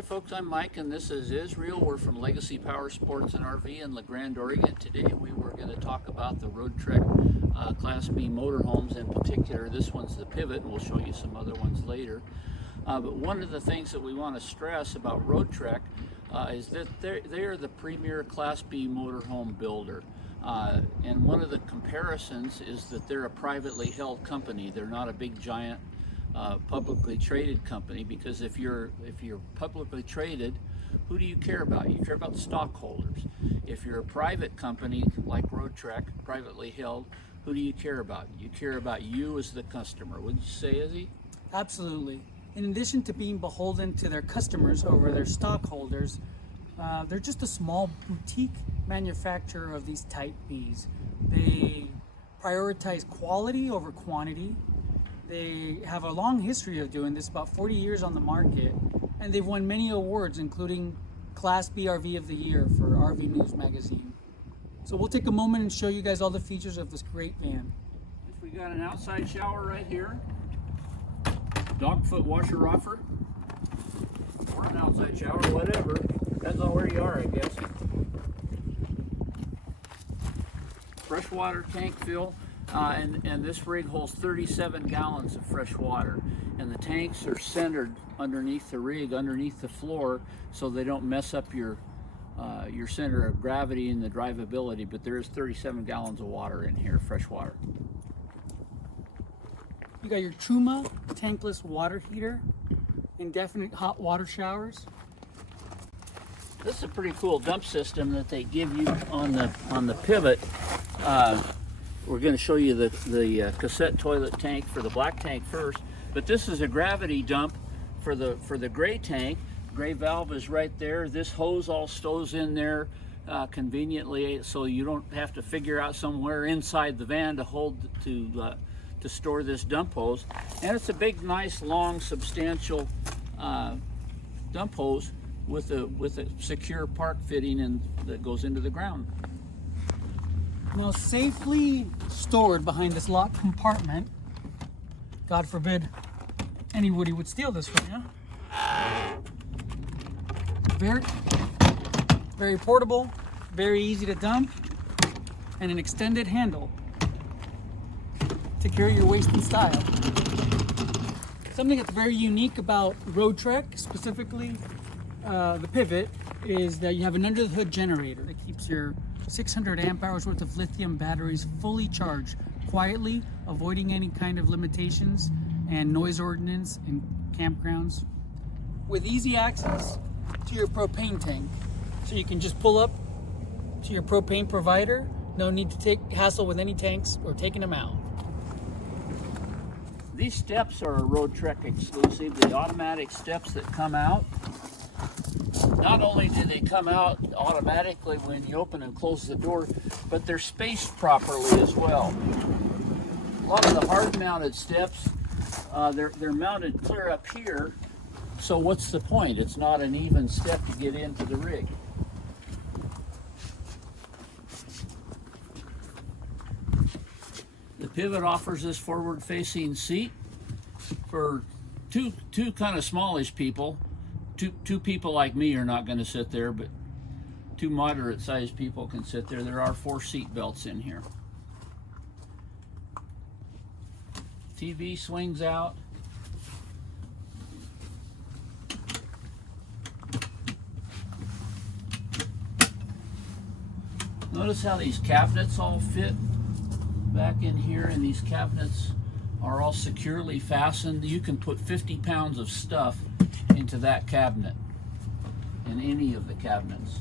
Hi folks, I'm Mike and this is Israel. We're from Legacy Power Sports and RV in Grande, Oregon. Today we were going to talk about the Roadtrek Class B motorhomes in particular. This one's the Pivot, and we'll show you some other ones later. But one of the things that we want to stress about Roadtrek is that they're the premier Class B motorhome builder. And one of the comparisons is that they're a privately held company. They're not a big giant publicly traded company, because if you're publicly traded, who do you care about? You care about the stockholders. If you're a private company like Roadtrek, privately held, who do you care about? You care about you as the customer. Wouldn't you say, Izzy? Absolutely. In addition to being beholden to their customers over their stockholders, they're just a small boutique manufacturer of these Type Bs. They prioritize quality over quantity. They have a long history of doing this, about 40 years on the market, and they've won many awards, including Class B RV of the Year for RV News magazine. So we'll take a moment and show you guys all the features of this great van. We got an outside shower right here, dog foot washer offer, or an outside shower, whatever. Depends on where you are, I guess. Freshwater tank fill. And this rig holds 37 gallons of fresh water, and the tanks are centered underneath the rig, underneath the floor, so they don't mess up your center of gravity and the drivability. But there is 37 gallons of water in here, fresh water. You got your Truma tankless water heater, indefinite hot water showers. This is a pretty cool dump system that they give you on the Pivot. We're going to show you the cassette toilet tank for the black tank first, but this is a gravity dump for the gray tank. Gray valve is right there. This hose all stows in there conveniently, so you don't have to figure out somewhere inside the van to store this dump hose. And it's a big, nice, long, substantial dump hose with a secure park fitting that goes into the ground. Now, safely stored behind this locked compartment, God forbid anybody would steal this from you. Very portable, very easy to dump, and an extended handle to carry your waste in style. Something that's very unique about Roadtrek, specifically the Pivot, is that you have an under the hood generator that keeps your 600 amp hours worth of lithium batteries fully charged quietly, avoiding any kind of limitations and noise ordinance in campgrounds, with easy access to your propane tank. So you can just pull up to your propane provider. No need to hassle with any tanks or taking them out. These steps are a Roadtrek exclusive. The automatic steps that come out, not only do they come out automatically when you open and close the door, but they're spaced properly as well. A lot of the hard-mounted steps, they're mounted clear up here, so what's the point? It's not an even step to get into the rig. The Pivot offers this forward-facing seat for two kind of smallish people. Two people like me are not going to sit there, but two moderate-sized people can sit there. There are 4 seat belts in here. TV swings out. Notice how these cabinets all fit back in here, and these cabinets are all securely fastened. You can put 50 pounds of stuff into that cabinet, in any of the cabinets.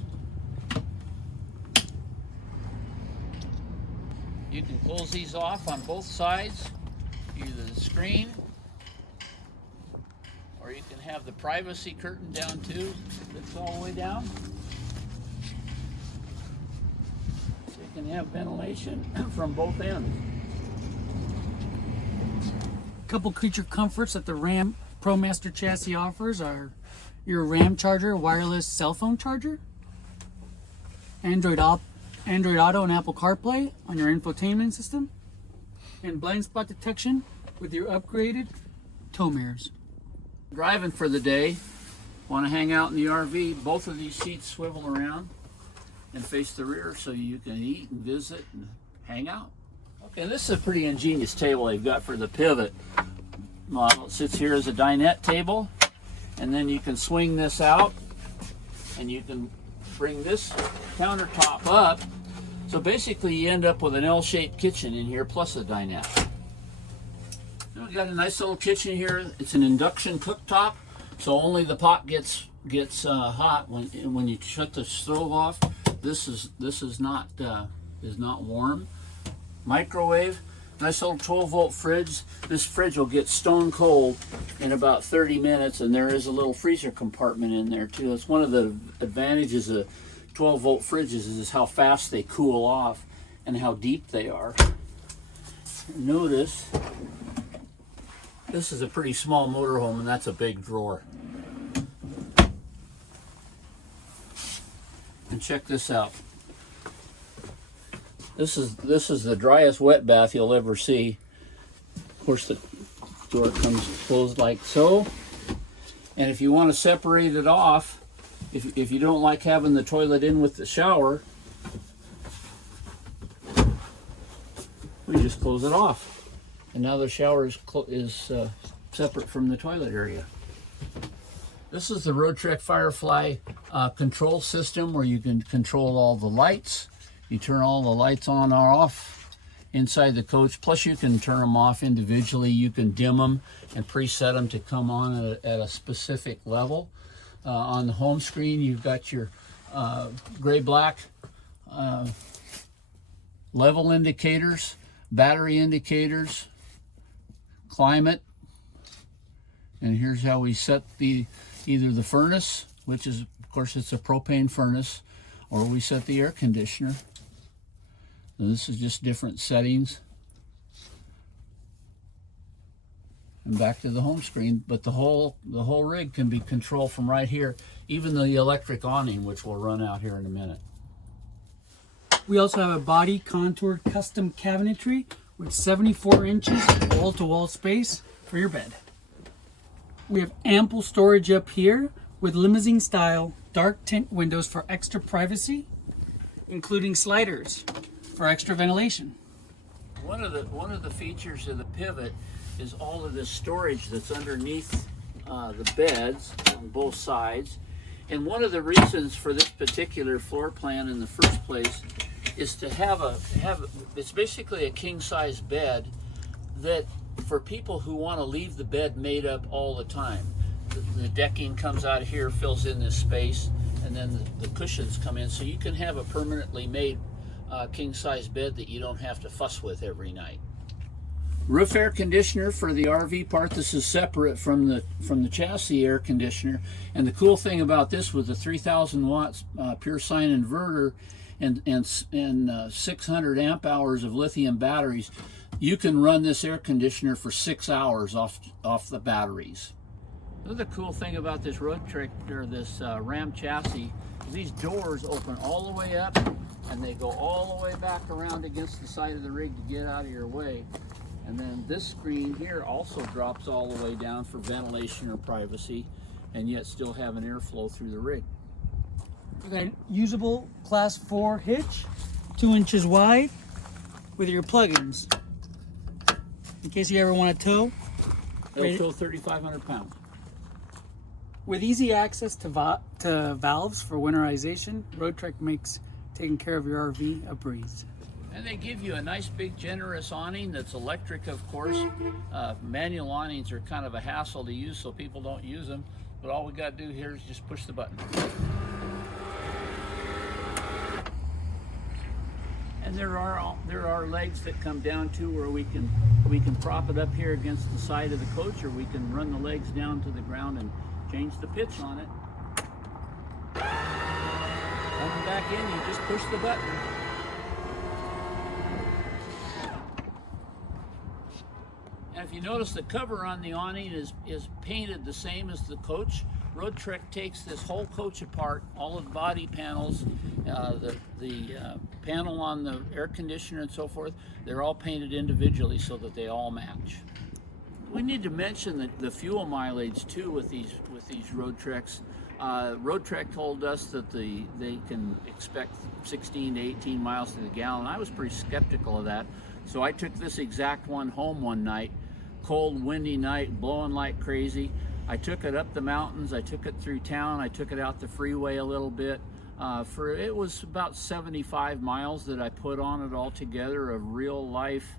You can close these off on both sides, either the screen, or you can have the privacy curtain down too, that's all the way down. So you can have ventilation from both ends. A couple creature comforts that the Ram ProMaster chassis offers are your RAM charger, wireless cell phone charger, Android Auto and Apple CarPlay on your infotainment system, and blind spot detection with your upgraded tow mirrors. Driving for the day, Want to hang out in the RV, both of these seats swivel around and face the rear so you can eat and visit and hang out. Okay, this is a pretty ingenious table they've got for the Pivot model. It sits here as a dinette table, and then you can swing this out and you can bring this countertop up. So basically you end up with an L-shaped kitchen in here plus a dinette. We've got a nice little kitchen here. It's an induction cooktop, so only the pot gets hot when you shut the stove off. This is not warm. Microwave, nice little 12-volt fridge. This fridge will get stone cold in about 30 minutes, and there is a little freezer compartment in there too. It's one of the advantages of 12-volt fridges is how fast they cool off and how deep they are. Notice this is a pretty small motorhome, and that's a big drawer. And check this out. This is the driest wet bath you'll ever see. Of course, the door comes closed like so. And if you want to separate it off, if you don't like having the toilet in with the shower, we just close it off. And now the shower is separate from the toilet area. This is the Roadtrek Firefly control system where you can control all the lights. You turn all the lights on or off inside the coach. Plus you can turn them off individually. You can dim them and preset them to come on at a specific level. On the home screen, you've got your gray-black level indicators, battery indicators, climate, and here's how we set either the furnace, which is, of course, it's a propane furnace, or we set the air conditioner. And this is just different settings. And back to the home screen, but the whole rig can be controlled from right here, even the electric awning, which we'll run out here in a minute. We also have a body contoured custom cabinetry with 74 inches wall-to-wall space for your bed. We have ample storage up here with limousine style dark tint windows for extra privacy, including sliders for extra ventilation. One of the features of the Pivot is all of this storage that's underneath the beds on both sides. And one of the reasons for this particular floor plan in the first place is to have it's basically a king-size bed that for people who want to leave the bed made up all the time. The decking comes out of here, fills in this space, and then the cushions come in, so you can have a permanently made king-size bed that you don't have to fuss with every night. Roof air conditioner for the RV part. This is separate from the chassis air conditioner, and the cool thing about this with the 3,000 watts pure sine inverter and 600 amp hours of lithium batteries, you can run this air conditioner for 6 hours off the batteries. Another cool thing about this Roadtrek or this Ram chassis is these doors open all the way up and they go all the way back around against the side of the rig to get out of your way. And then this screen here also drops all the way down for ventilation or privacy, and yet still have an airflow through the rig. We've got a usable class 4 hitch, 2 inches wide, with your plugins. In case you ever want to tow. It'll tow 3,500 pounds. With easy access to valves for winterization, Roadtrek makes taking care of your RV a breeze. And they give you a nice big generous awning that's electric, of course. Manual awnings are kind of a hassle to use, so people don't use them. But all we got to do here is just push the button. And there are legs that come down to where we can prop it up here against the side of the coach, or we can run the legs down to the ground and change the pitch on it. Coming back in, you just push the button. And if you notice, the cover on the awning is painted the same as the coach. Roadtrek takes this whole coach apart, all of the body panels, the panel on the air conditioner and so forth, they're all painted individually so that they all match. We need to mention the fuel mileage too with these Roadtreks. Roadtrek told us that they can expect 16 to 18 miles to the gallon. I was pretty skeptical of that, so I took this exact one home one night, cold, windy night, blowing like crazy. I took it up the mountains, I took it through town, I took it out the freeway a little bit. It was about 75 miles that I put on it altogether of real life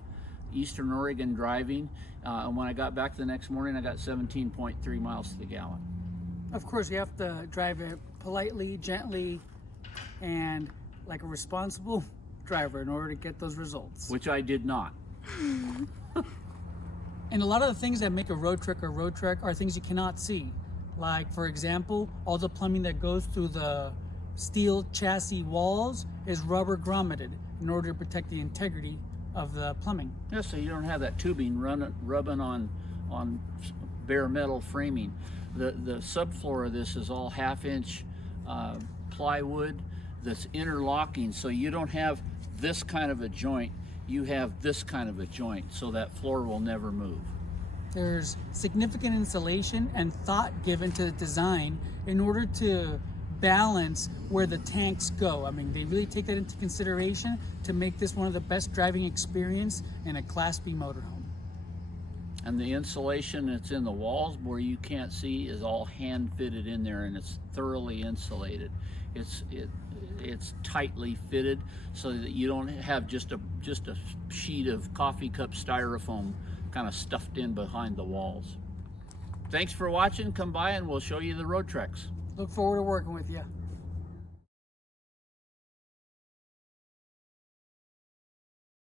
Eastern Oregon driving. And when I got back the next morning, I got 17.3 miles to the gallon. Of course, you have to drive it politely, gently, and like a responsible driver in order to get those results. Which I did not. And a lot of the things that make a Roadtrek are things you cannot see. Like, for example, all the plumbing that goes through the steel chassis walls is rubber grommeted in order to protect the integrity of the plumbing. Yeah, so you don't have that tubing rubbing on bare metal framing. The subfloor of this is all half-inch plywood that's interlocking, so you don't have this kind of a joint, you have this kind of a joint, so that floor will never move. There's significant insulation and thought given to the design in order to balance where the tanks go. I mean, they really take that into consideration to make this one of the best driving experience in a Class B motorhome. And the insulation that's in the walls where you can't see is all hand fitted in there, and it's thoroughly insulated. It's tightly fitted so that you don't have just a sheet of coffee cup styrofoam kind of stuffed in behind the walls. Thanks for watching. Come by and we'll show you the Roadtreks. Look forward to working with you.